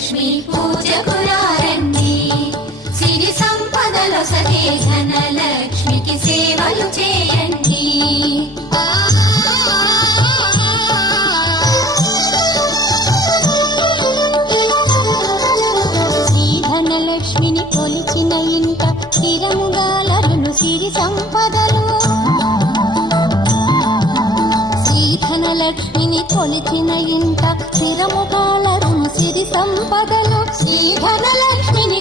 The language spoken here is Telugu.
లక్ష్మీ పూజ కురారండి సిరి సంపదలు సగే ధన లక్ష్మికి సేవలు చేయండి. ధనలక్ష్మిని శ్రీధనలక్ష్మిని కొలిచిన ఇంత స్థిరముగా కొలిచే భాగ్య